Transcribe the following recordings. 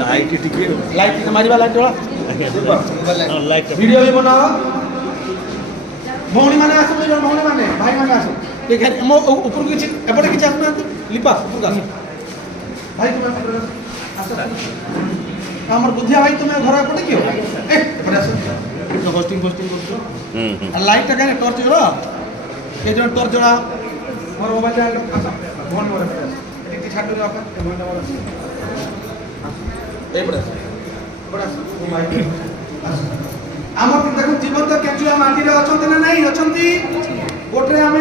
light टिके light मारिबा light वाला light video भी बनाओ भौणी माने आसो भौणी माने भाई माने आसो ये घर मो ऊपर किछि एपटे किछि आसना लिपा ऊपर आसो भाई तुम आसो हमर बुद्धिया भाई तुम घर एपटे कियो ए एपटे आसो होस्टिंग करछो लाइट का टॉर्च जला ये जो टॉर्च जला मोर मोबाइल जा भौणी मोर एटी छाड़ दे अपन भौणी मोर एपटे एपटे आमर देखो जीवन केचुआ माटी अच्छा ना नहीं अच्छा गोटे आम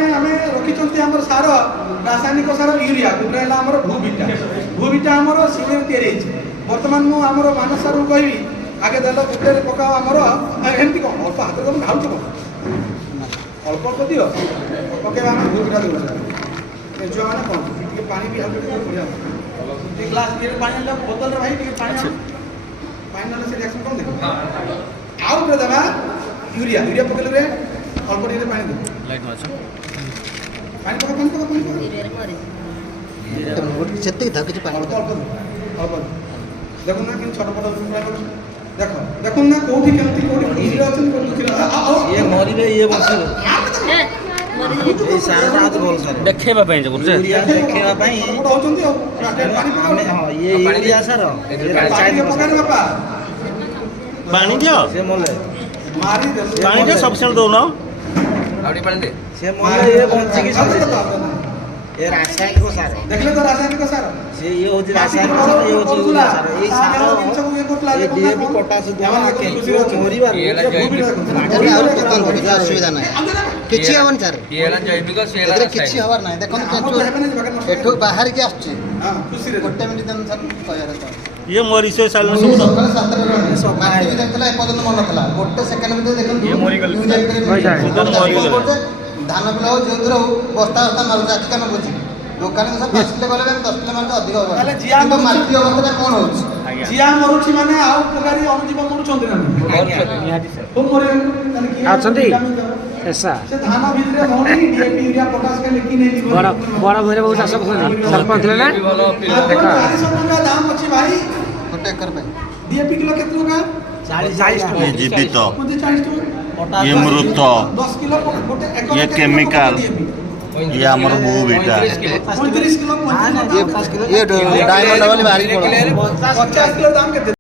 रखी आम सार रासायनिक सार यूरिया गोटे भूविटा आमर सीमेंट तैयारी बर्तमान मुझे मानस सार कहि आगे देल गोटे पकाओ आमर एमती कौन अल्प हाथ तुम ढालुच कौन अल्प अल्प दियो पकड़ा आम भूविटा देव केचुआ मैंने कौन पानी भी हल्के बढ़िया ग्लास पानी बोतल भाई पानी ना से रिएक्शन कौन देख आउ पे दबा यूरिया यूरिया पकेले रे अल्प टिके पानी दे लाइट माछ पानी पका ये मोट सेते था कि पानी अल्प देखो ना कि छोट छोट देखो देखो ना कोठी केमती कोठी यूरिया अछन कोठी ये मरिबे ये बसिलो ए सारा हाथ बोल सर देखेबा पई जे गुरजे यूरिया देखेबा पई होचंती पानी हमें हां ये यूरिया सर चाय पका रे बापा पानी दियो से मोले मारी दे पानी दे सब सेल दो ना आवडी पानी दे से मोले ये बंची की सब ये रासायनिक सार देखले तो रासायनिक सार से ये होची रासायनिक सार ये होची यूरिया सार ये सार ये डीएपी पोटास दुआ के मोरीबा माटी और पतन हो जा असुविधा नाही किछि हवन सर केला जैविक सेला एतरे किछि हवर नाही देखन एठो बाहर के आछी हां खुशी रे गोटे मिनिट देन सर कहयार सर ये मरी से साल में सकाळ 7 रे माटी भी देखला ए पदन मन नथला गोटे सेकंड में देखन ये मरी गल धान बिल हो जो हो बस्ता बस्ता मारू आज काम बुझी दुकान सब 5 किलो गले 10 किलो मार अधिक होबा ताले जिया तो माटी अवस्था कोन होछ जिया मरुछि माने आ उपकारी अनुजीव मरुछन्ति ना निहाती सर तुम मरे ताले की आछन्ति ऐसा से धान भितरे होनी डीएपी यूरिया पोटास के लेकिन नहीं बड़ा बड़ा भइरे बहुत चाष करछन्ति सरपंच ले ना देखा 40 टका दाम अछि भाई गोटे कर भाई डीएपी किलो केतना का 40 टका जीवित मुझे 40 टका ये मृत 10 किलो गोटे ये केमिकल ये हमर भूविटा 35 किलो 35 ये डायमंड वाली भारी पड़ो 50 किलो दाम के